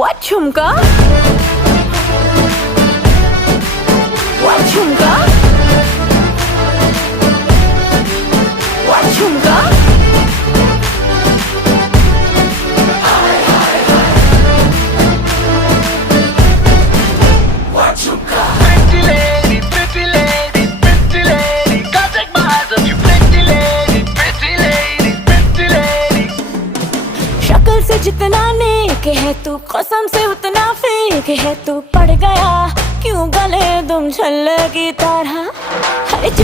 What झुमका? What झुमका? What झुमका? Pretty lady, pretty lady, pretty lady, can't take my eyes off you. Pretty lady, pretty lady, pretty lady. शक्ल से जितना नेक है तू, कसम से उतना फेक है तू। पड़ गया क्यों गले तुम छल्ले की तरह।